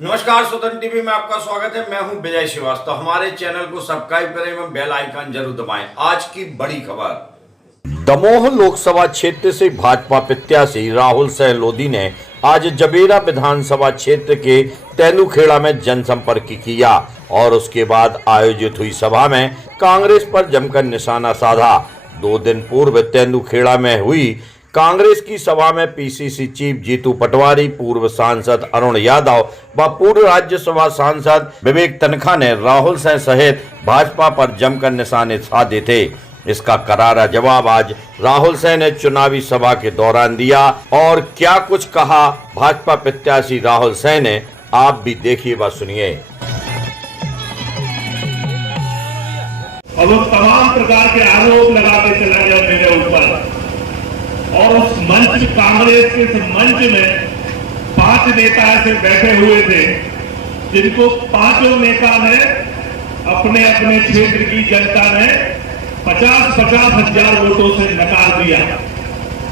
नमस्कार, स्वतंत्र टीवी में आपका स्वागत है। मैं हूं विजय श्रीवास्तव। हमारे चैनल को सब्सक्राइब करें एवं बेल आइकन जरूर दबाएं। आज की बड़ी खबर। दमोह लोकसभा क्षेत्र से भाजपा प्रत्याशी राहुल सह लोधी ने आज जबेरा विधानसभा क्षेत्र के तेंदुखेड़ा में जनसंपर्क किया और उसके बाद आयोजित हुई सभा में कांग्रेस पर जमकर निशाना साधा। 2 दिन पूर्व तेंदुखेड़ा में हुई कांग्रेस की सभा में पीसीसी चीफ जीतू पटवारी, पूर्व सांसद अरुण यादव व पूर्व राज्यसभा सांसद विवेक तनखा ने राहुल सहित भाजपा पर जमकर निशाने साधे थे। इसका करारा जवाब आज राहुल ने चुनावी सभा के दौरान दिया और क्या कुछ कहा भाजपा प्रत्याशी राहुल ने, आप भी देखिए व सुनिए। और वो तमाम प्रकार के आरोप लगाते चला गया मेरे ऊपर। और उस मंच, कांग्रेस के इस मंच में 5 नेता ऐसे बैठे हुए थे जिनको 5 नेता ने अपने अपने क्षेत्र की जनता ने 50-50 हजार वोटों से नकार दिया।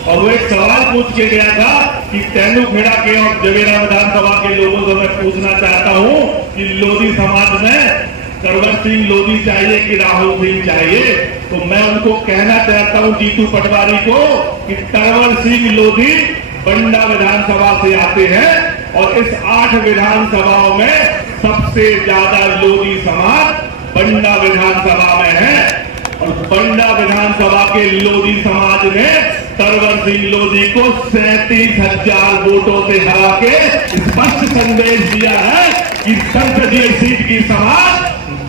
और वो एक सवाल पूछ के गया था कि तेंदुखेड़ा के और जबेरा विधानसभा के लोगों से मैं पूछना चाहता हूं कि लोधी समाज में तरवर सिंह लोधी चाहिए कि राहुल सिंह चाहिए? तो मैं उनको कहना चाहता हूं, जीतू पटवारी को, कि तरवर सिंह लोधी बंडा विधानसभा से आते हैं और इस 8 विधानसभाओं में सबसे ज्यादा लोधी समाज बंडा विधानसभा में है। और बंडा विधानसभा के लोधी समाज ने तरवर सिंह लोधी को 37,000 वोटों से हरा के स्पष्ट संदेश दिया है कि संसदीय सीट की समाज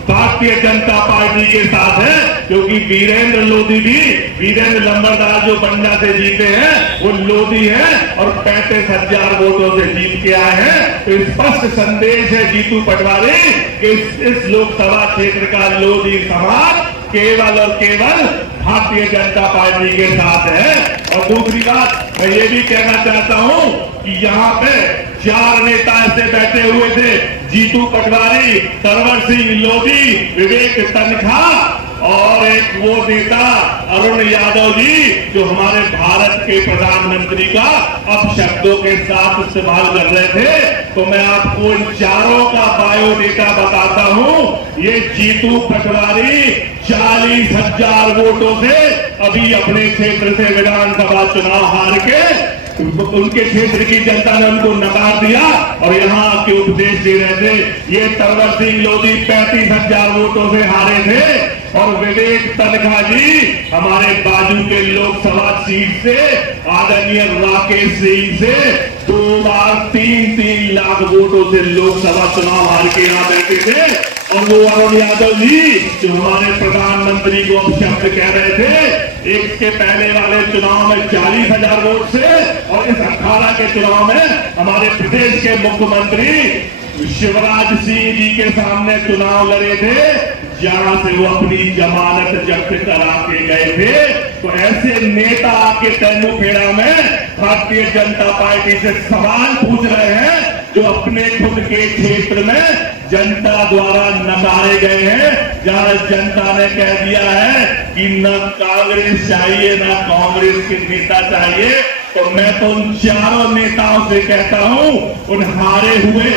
भारतीय जनता पार्टी के साथ है। क्योंकि वीरेंद्र लोधी भी, वीरेंद्र लंबरदार जो बंडा से जीते हैं वो लोधी है और 35,000 वोटों से जीत के आए हैं। तो स्पष्ट संदेश है जीतू पटवारी कि इस लोकसभा क्षेत्र का लोधी समाज केवल और केवल भारतीय जनता पार्टी के साथ है। और दूसरी बात मैं ये भी कहना चाहता हूं कि यहाँ पे 4 नेता ऐसे बैठे हुए थे, जीतू पटवारी, तरवर सिंह लोधी, विवेक तनखा और एक वो नेता अरुण यादव जी जो हमारे भारत के प्रधानमंत्री का अपशब्दों के साथ इस्तेमाल कर रहे थे। तो मैं आपको इन चारों का बायोडेटा बताता हूं। ये जीतू पटवारी 40,000 वोटों से अभी अपने क्षेत्र से विधानसभा चुनाव हार के उनके क्षेत्र की जनता ने उनको नकार दिया और यहाँ के उपदेश दे रहे थे। ये तरवर सिंह लोधी 35,000 वोटों से हारे थे और विवेक तनखा जी हमारे बाजू के लोकसभा सीट से आदरणीय राकेश सिंह से 2 बार 3-3 लाख वोटों से लोकसभा चुनाव हार के यहाँ बैठे थे। और वो अरुण यादव जी जो हमारे प्रधानमंत्री को अपशब्द कह रहे थे, एक के पहले वाले चुनाव में 40,000 वोट से और इस 18 के चुनाव में हमारे प्रदेश के मुख्यमंत्री शिवराज सिंह जी के सामने चुनाव लड़े थे, जहां से वो अपनी जमानत जब्त करा के गए थे। तो ऐसे नेता आके तेंदुखेड़ा में भारतीय जनता पार्टी से सवाल पूछ रहे हैं जो अपने खुद के क्षेत्र में जनता द्वारा नकारे गए हैं, जहां जनता ने कह दिया है कि न कांग्रेस चाहिए न कांग्रेस के नेता चाहिए। तो मैं तो उन चारों नेताओं से कहता हूं, उन हारे हुए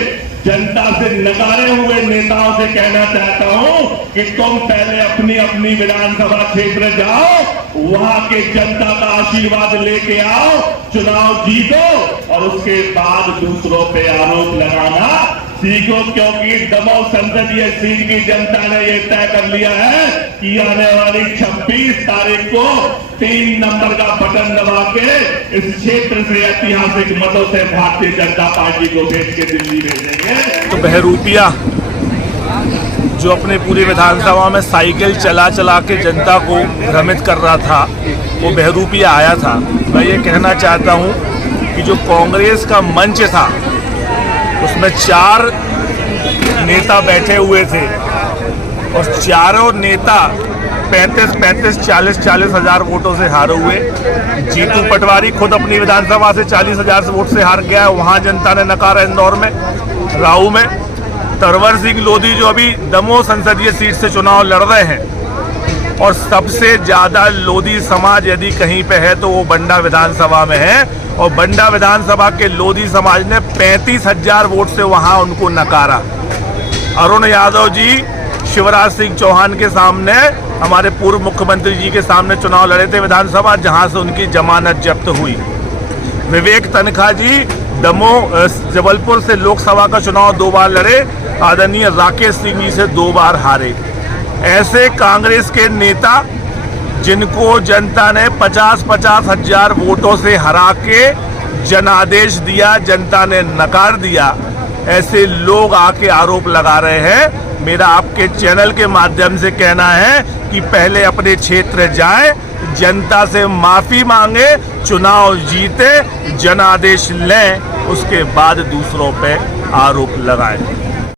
जनता से नकारे हुए नेताओं से कहना चाहता हूं कि तुम पहले अपनी अपनी विधानसभा क्षेत्र जाओ, वहां के जनता का आशीर्वाद लेके आओ, चुनाव जीतो और उसके बाद दूसरों पे आरोप लगाना सीखो। क्योंकि दमोह संसदीय सीट की जनता ने यह तय कर लिया है कि आने वाली 26 तारीख को 3 नंबर का बटन दबा के इस क्षेत्र से ऐतिहासिक मतों से भारतीय जनता पार्टी को भेज के दिल्ली भेजेंगे। तो बहरूपिया जो अपने पूरी विधानसभा में साइकिल चला चला के जनता को भ्रमित कर रहा था, वो बहरूपिया आया था। मैं ये कहना चाहता हूँ कि जो कांग्रेस का मंच था उसमें 4 नेता बैठे हुए थे और चारों नेता 35-35, 40-40 हजार वोटों से हारे हुए। जीतू पटवारी खुद अपनी विधानसभा से 40,000 वोट से हार गया है, वहां जनता ने नकारा। इंदौर में, राऊ में तरवर सिंह लोधी जो अभी दमोह संसदीय सीट से चुनाव लड़ रहे हैं, और सबसे ज़्यादा लोधी समाज यदि कहीं पे है तो वो बंडा विधानसभा में है। और बंडा विधानसभा के लोधी समाज ने 35,000 वोट से वहाँ उनको नकारा। अरुण यादव जी शिवराज सिंह चौहान के सामने, हमारे पूर्व मुख्यमंत्री जी के सामने चुनाव लड़े थे विधानसभा, जहां से उनकी जमानत जब्त हुई। विवेक तनखा जी जबलपुर से लोकसभा का चुनाव 2 बार लड़े, आदरणीय राकेश सिंह जी से 2 बार हारे। ऐसे कांग्रेस के नेता जिनको जनता ने 50-50 हजार वोटों से हरा के जनादेश दिया, जनता ने नकार दिया, ऐसे लोग आके आरोप लगा रहे हैं। मेरा आपके चैनल के माध्यम से कहना है कि पहले अपने क्षेत्र जाएं, जनता से माफी मांगे, चुनाव जीते, जनादेश लें, उसके बाद दूसरों पे आरोप लगाएं।